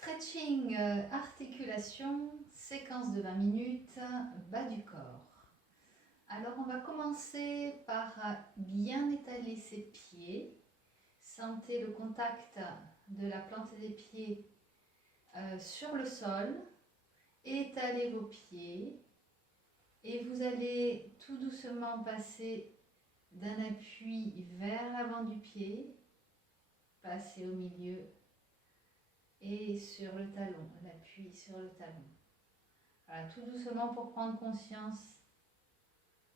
Stretching, articulation, séquence de 20 minutes, bas du corps. Alors on va commencer par bien étaler ses pieds. Sentez le contact de la plante des pieds sur le sol. Étalez vos pieds et vous allez tout doucement passer d'un appui vers l'avant du pied, passer au milieu et sur le talon, l'appui sur le talon. Voilà, tout doucement pour prendre conscience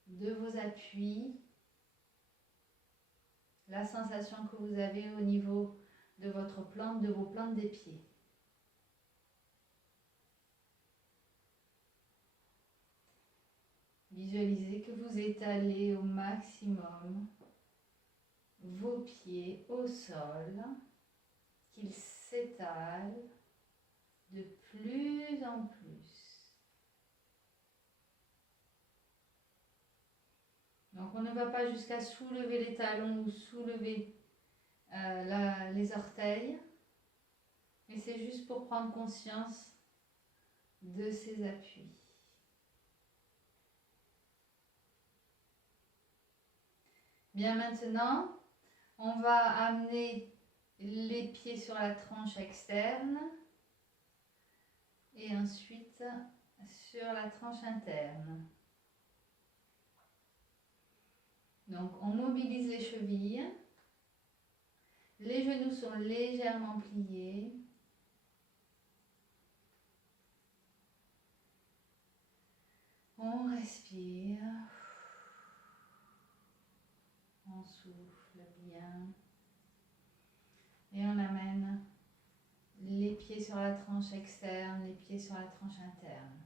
de vos appuis, la sensation que vous avez au niveau de votre plante, de vos plantes des pieds. Visualisez que vous étalez au maximum vos pieds au sol, qu'ils s'étalent de plus en plus. Donc on ne va pas jusqu'à soulever les talons ou soulever les orteils, mais c'est juste pour prendre conscience de ces appuis. Bien, maintenant, on va amener les pieds sur la tranche externe et ensuite sur la tranche interne. Donc, on mobilise les chevilles. Les genoux sont légèrement pliés. On respire. On souffle bien. Et on amène les pieds sur la tranche externe, les pieds sur la tranche interne.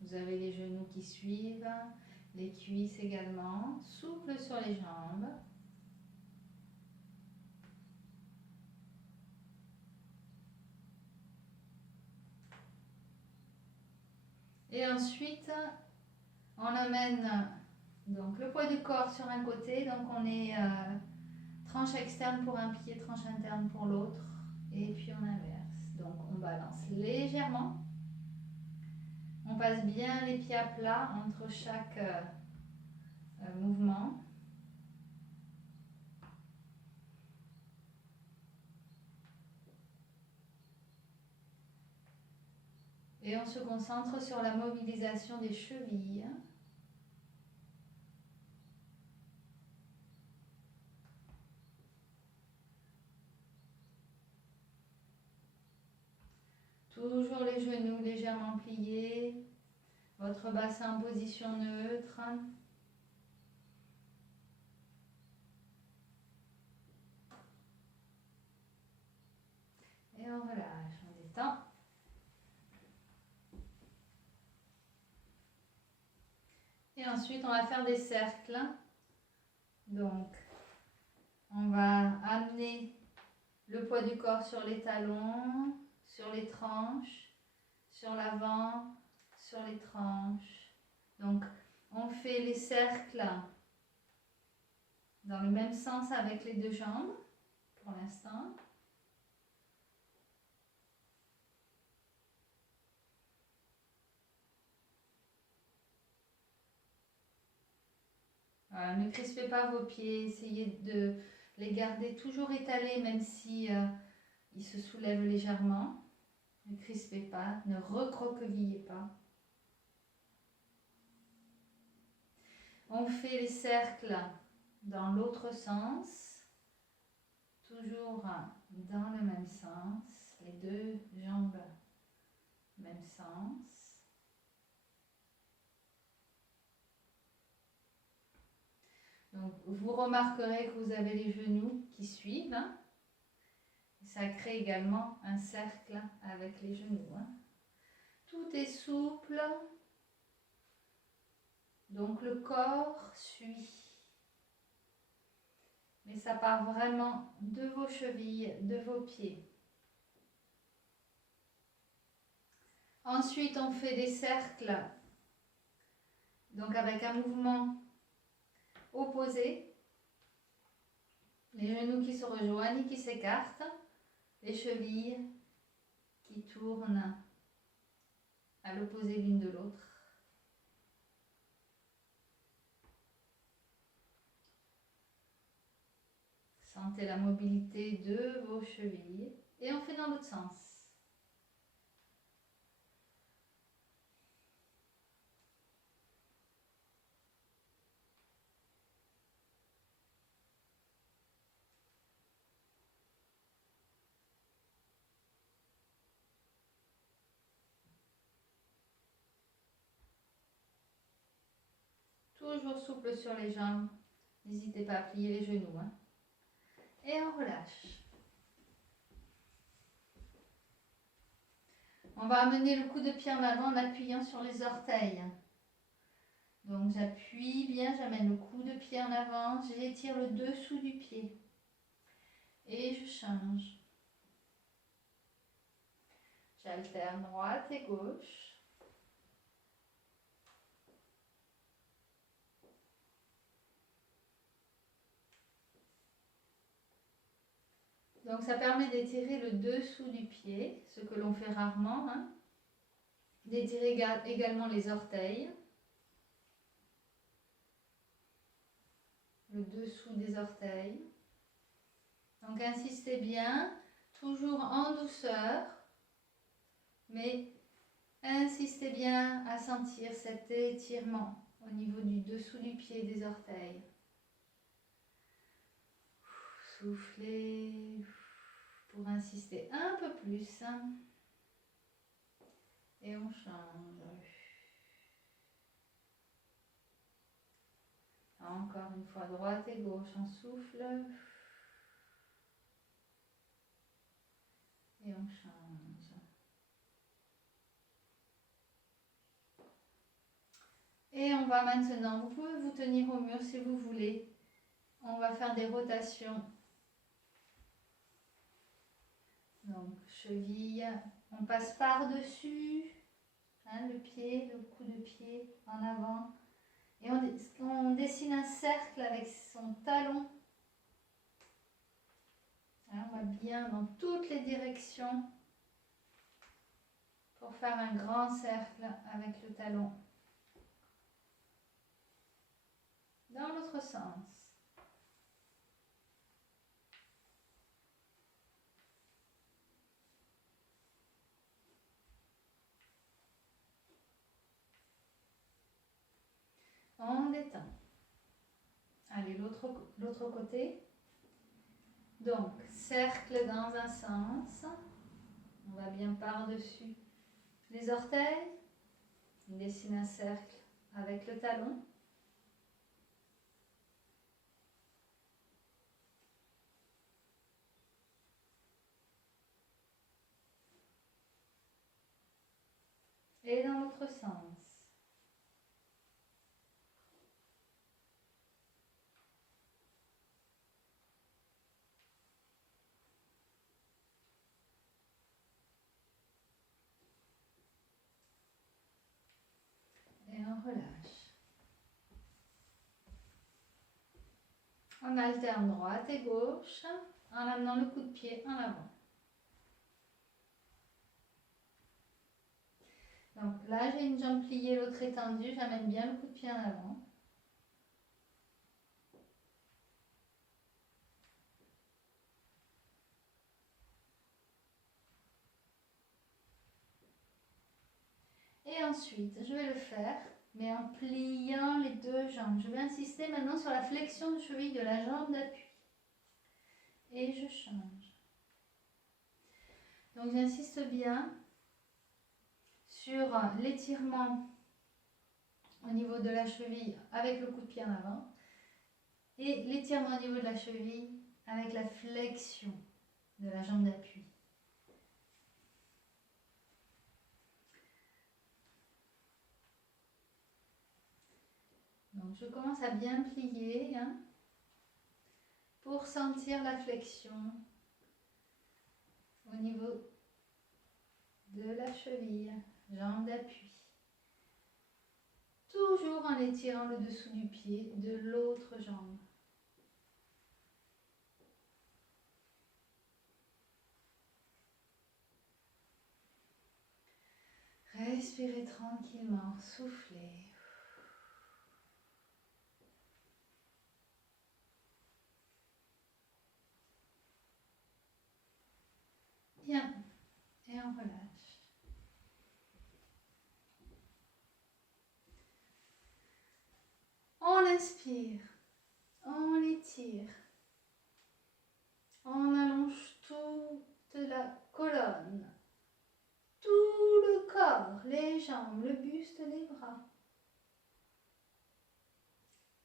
Vous avez les genoux qui suivent, les cuisses également, souple sur les jambes. Et ensuite, on amène donc le poids du corps sur un côté, donc on est tranche externe pour un pied, tranche interne pour l'autre, et puis on inverse. Donc on balance légèrement. On passe bien les pieds à plat entre chaque mouvement. Et on se concentre sur la mobilisation des chevilles. Toujours les genoux légèrement pliés. Votre bassin en position neutre. Et on relâche, on détend. Et ensuite, on va faire des cercles. Donc, on va amener le poids du corps sur les talons, sur les tranches, sur l'avant, sur les tranches. Donc, on fait les cercles dans le même sens avec les deux jambes pour l'instant. Voilà, ne crispez pas vos pieds, essayez de les garder toujours étalés même si ils se soulèvent légèrement. Ne crispez pas, ne recroquevillez pas. On fait les cercles dans l'autre sens, toujours dans le même sens, les deux jambes, même sens. Donc vous remarquerez que vous avez les genoux qui suivent. Ça crée également un cercle avec les genoux. Tout est souple, donc le corps suit. Mais ça part vraiment de vos chevilles, de vos pieds. Ensuite, on fait des cercles, donc avec un mouvement opposé. Les genoux qui se rejoignent et qui s'écartent. Les chevilles qui tournent à l'opposé l'une de l'autre. Sentez la mobilité de vos chevilles. Et on fait dans l'autre sens. Toujours souple sur les jambes. N'hésitez pas à plier les genoux. Hein. Et on relâche. On va amener le coup de pied en avant en appuyant sur les orteils. Donc j'appuie bien, j'amène le coup de pied en avant, j'étire le dessous du pied. Et je change. J'alterne droite et gauche. Donc ça permet d'étirer le dessous du pied, ce que l'on fait rarement. Hein. D'étirer également les orteils. Le dessous des orteils. Donc insistez bien, toujours en douceur, mais insistez bien à sentir cet étirement au niveau du dessous du pied et des orteils. Soufflez pour insister un peu plus. Et on change. Encore une fois, droite et gauche, on souffle. Et on change. Et on va maintenant, vous pouvez vous tenir au mur si vous voulez. On va faire des rotations. Donc, cheville, on passe par-dessus le pied, le coup de pied en avant. Et on dessine un cercle avec son talon. On va bien dans toutes les directions pour faire un grand cercle avec le talon. Dans l'autre sens. On détend. Allez, l'autre côté. Donc, cercle dans un sens. On va bien par-dessus les orteils. On dessine un cercle avec le talon. Et dans l'autre sens. Et on relâche. On alterne droite et gauche en amenant le coup de pied en avant. Donc là, j'ai une jambe pliée, l'autre étendue. J'amène bien le coup de pied en avant. Et ensuite, je vais le faire, mais en pliant les deux jambes. Je vais insister maintenant sur la flexion de cheville de la jambe d'appui. Et je change. Donc j'insiste bien sur l'étirement au niveau de la cheville avec le coup de pied en avant et l'étirement au niveau de la cheville avec la flexion de la jambe d'appui. Donc je commence à bien plier pour sentir la flexion au niveau de la cheville, jambe d'appui. Toujours en étirant le dessous du pied de l'autre jambe. respirez tranquillement, soufflez. Bien, et on relâche. On inspire, on étire, on allonge toute la colonne, tout le corps, les jambes, le buste, les bras.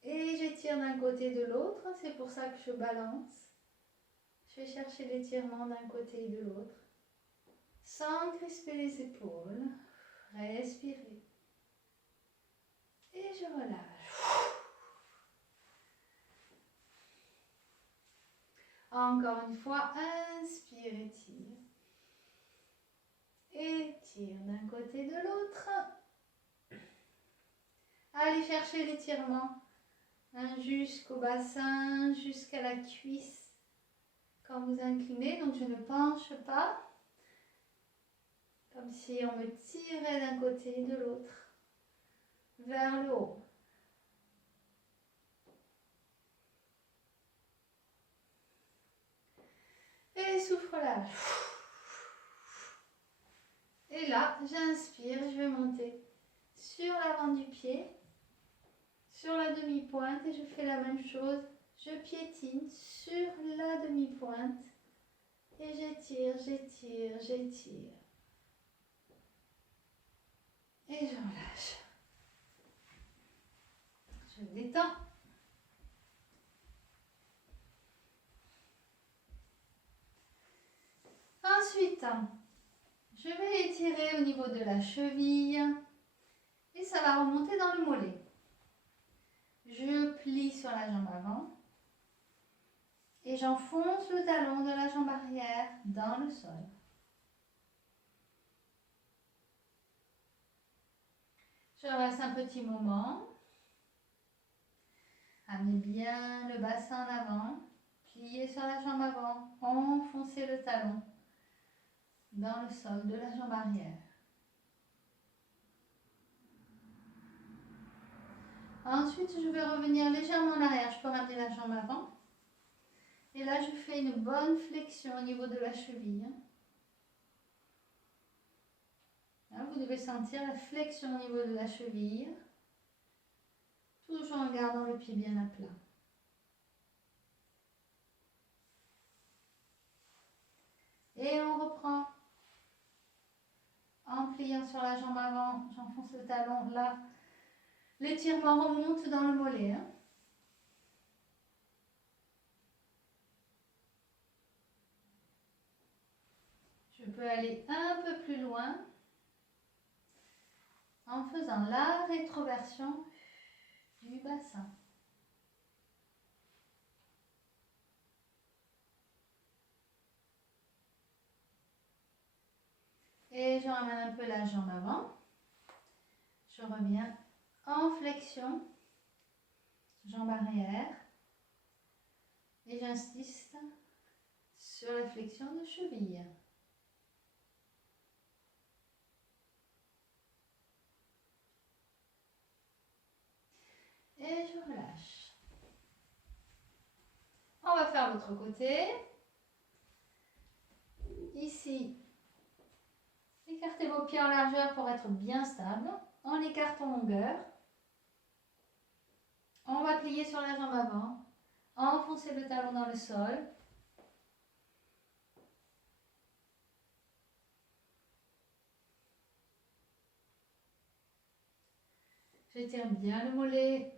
Et j'étire d'un côté et de l'autre, c'est pour ça que je balance. Je vais chercher l'étirement d'un côté et de l'autre, sans crisper les épaules. Respirez. Et je relâche. Encore une fois, inspire, étire. Étire d'un côté et de l'autre. Allez chercher l'étirement jusqu'au bassin, jusqu'à la cuisse. Quand vous inclinez, donc je ne penche pas. Comme si on me tirait d'un côté et de l'autre. Vers le haut. Et souffle, relâche. Et là, j'inspire, je vais monter sur l'avant du pied, sur la demi-pointe et je fais la même chose. Je piétine sur la demi-pointe et j'étire, j'étire, j'étire. Et je relâche. Je détends. Ensuite, je vais étirer au niveau de la cheville et ça va remonter dans le mollet. Je plie sur la jambe avant et j'enfonce le talon de la jambe arrière dans le sol. Je reste un petit moment. Amenez bien le bassin en avant, pliez sur la jambe avant, enfoncez le talon dans le sol de la jambe arrière. Ensuite, je vais revenir légèrement en arrière. Je peux ramener la jambe avant. Et là, je fais une bonne flexion au niveau de la cheville. Là, vous devez sentir la flexion au niveau de la cheville. Toujours en gardant le pied bien à plat. Et on reprend. En pliant sur la jambe avant, j'enfonce le talon là. L'étirement remonte dans le mollet. Je peux aller un peu plus loin en faisant la rétroversion du bassin. Et je ramène un peu la jambe avant. Je reviens en flexion, jambe arrière. Et j'insiste sur la flexion de cheville. Et je relâche. On va faire l'autre côté. Ici, écartez vos pieds en largeur pour être bien stable. En écartant longueur. On va plier sur la jambe avant. Enfoncer le talon dans le sol. J'étire bien le mollet.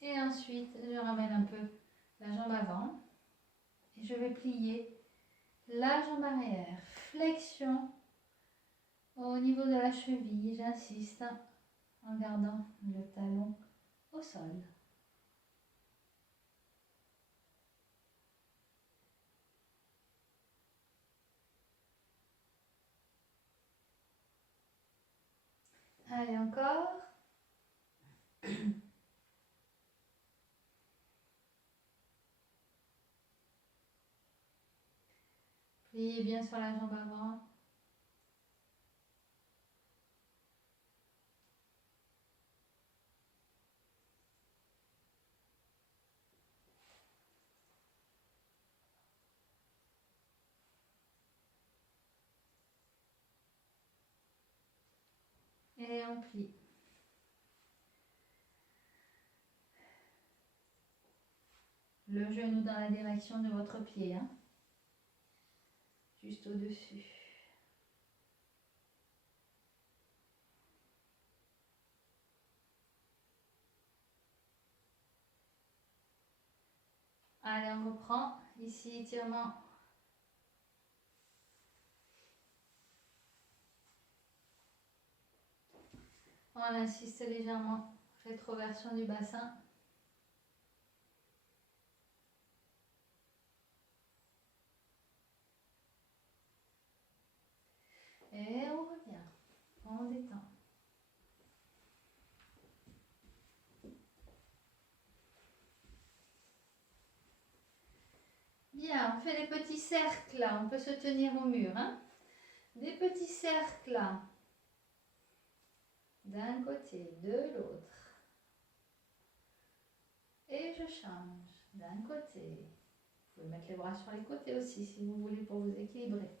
Et ensuite, je ramène un peu la jambe avant. Et je vais plier la jambe arrière. Flexion au niveau de la cheville. J'insiste en gardant le talon au sol. Allez, encore. Pliez bien sur la jambe avant. Et on plie. Le genou dans la direction de votre pied, hein, juste au-dessus. Allez, on reprend. Ici, étirement. On insiste légèrement. Rétroversion du bassin. Et on revient. On détend. Bien, on fait des petits cercles. On peut se tenir au mur, hein. Des petits cercles. D'un côté, de l'autre. Et je change. D'un côté. Vous pouvez mettre les bras sur les côtés aussi si vous voulez pour vous équilibrer.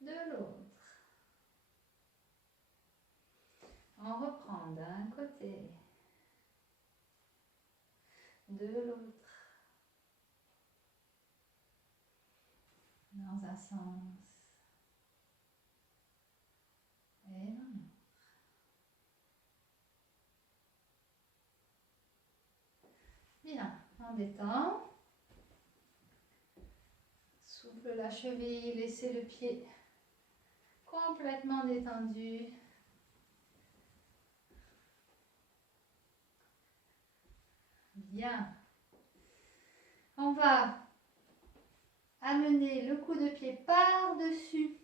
De l'autre. On reprend d'un côté. De l'autre. Dans un sens. Et dans l'autre. Bien, on détend. Souffle la cheville, laissez le pied complètement détendu. Bien. On va amener le coup de pied par-dessus.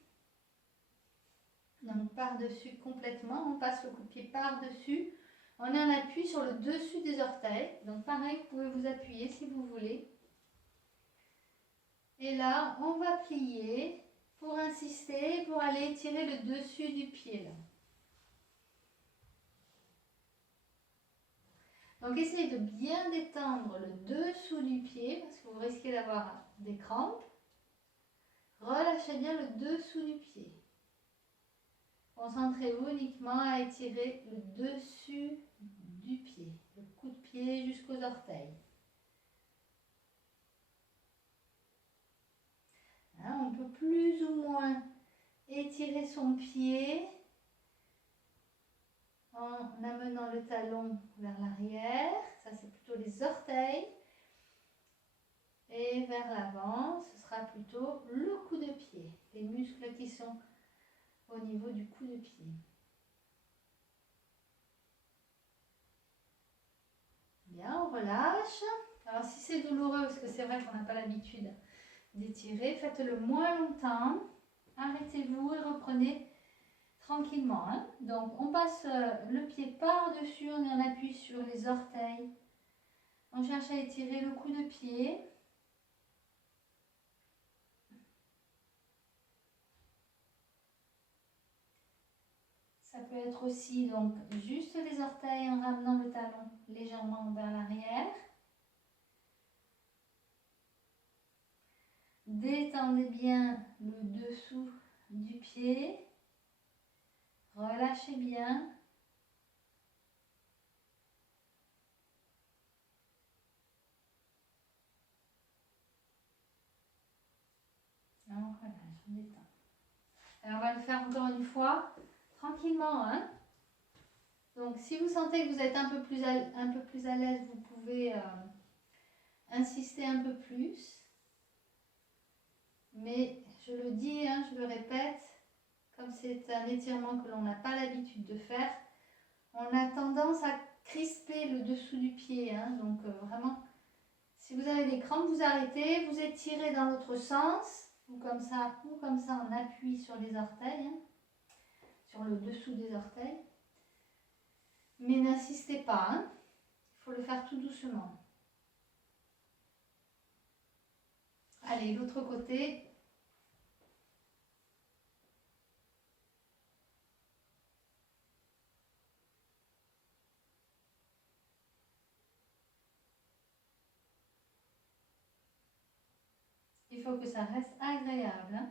Donc par-dessus complètement, on passe le coup de pied par-dessus. On a un appui sur le dessus des orteils. Donc pareil, vous pouvez vous appuyer si vous voulez. Et là, on va plier pour insister, pour aller étirer le dessus du pied. Là. Donc essayez de bien détendre le dessous du pied parce que vous risquez d'avoir des crampes. Relâchez bien le dessous du pied. Concentrez-vous uniquement à étirer le dessus du pied, le coup de pied jusqu'aux orteils. Hein, on peut plus ou moins étirer son pied en amenant le talon vers l'arrière, ça c'est plutôt les orteils, et vers l'avant, ce sera plutôt le coup de pied, les muscles qui sont au niveau du coup de pied. Bien, on relâche. Alors si c'est douloureux, parce que c'est vrai qu'on n'a pas l'habitude d'étirer, faites-le moins longtemps, arrêtez-vous et reprenez tranquillement. Hein. Donc on passe le pied par-dessus, on est en appui sur les orteils. On cherche à étirer le coup de pied. Ça peut être aussi donc juste les orteils en ramenant le talon légèrement vers l'arrière. Détendez bien le dessous du pied. Relâchez bien. On relâche, on détend. Et on va le faire encore une fois, tranquillement. Hein. Donc si vous sentez que vous êtes un peu plus à l'aise, vous pouvez insister un peu plus. Mais je le dis, hein, je le répète, comme c'est un étirement que l'on n'a pas l'habitude de faire, on a tendance à crisper le dessous du pied. Hein, donc vraiment, si vous avez des crampes, vous arrêtez, vous étirez dans l'autre sens, ou comme ça on appuie sur les orteils, hein, sur le dessous des orteils. Mais n'insistez pas, hein, il faut le faire tout doucement. Allez, l'autre côté. faut que ça reste agréable. Hein.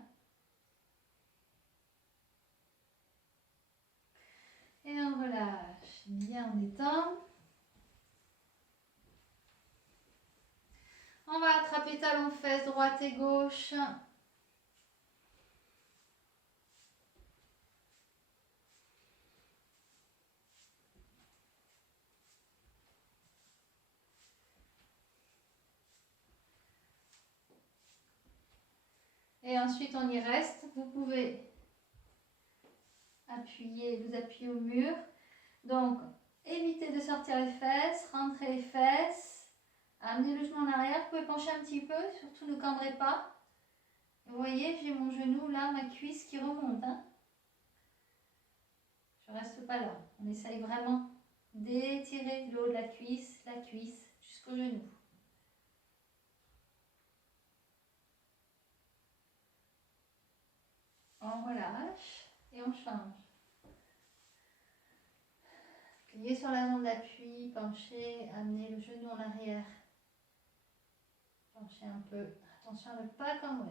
Et on relâche, bien on détend. On va attraper talons fesses, droite et gauche. Et ensuite, on y reste. Vous pouvez vous appuyez au mur. Donc, évitez de sortir les fesses, rentrez les fesses, amenez le genou en arrière. Vous pouvez pencher un petit peu, surtout ne cambrez pas. Vous voyez, j'ai mon genou là, ma cuisse qui remonte. Hein. Je ne reste pas là. On essaye vraiment d'étirer le haut de la cuisse jusqu'au genou. On relâche et on change. Pliez sur la jambe d'appui, penchez, amenez le genou en arrière. Penchez un peu. Attention à ne pas cambrer.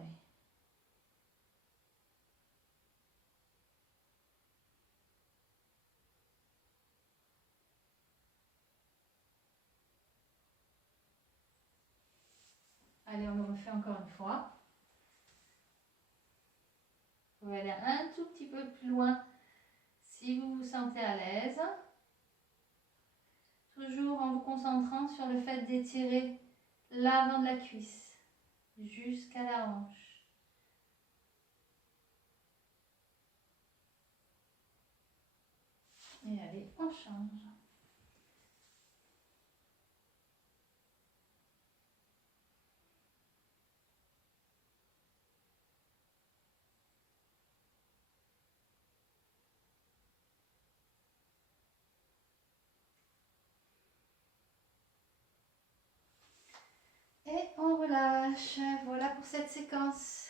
Allez, on le refait encore une fois. Vous pouvez aller un tout petit peu plus loin si vous vous sentez à l'aise. Toujours en vous concentrant sur le fait d'étirer l'avant de la cuisse jusqu'à la hanche. Et allez, on change. Et on relâche. Voilà pour cette séquence.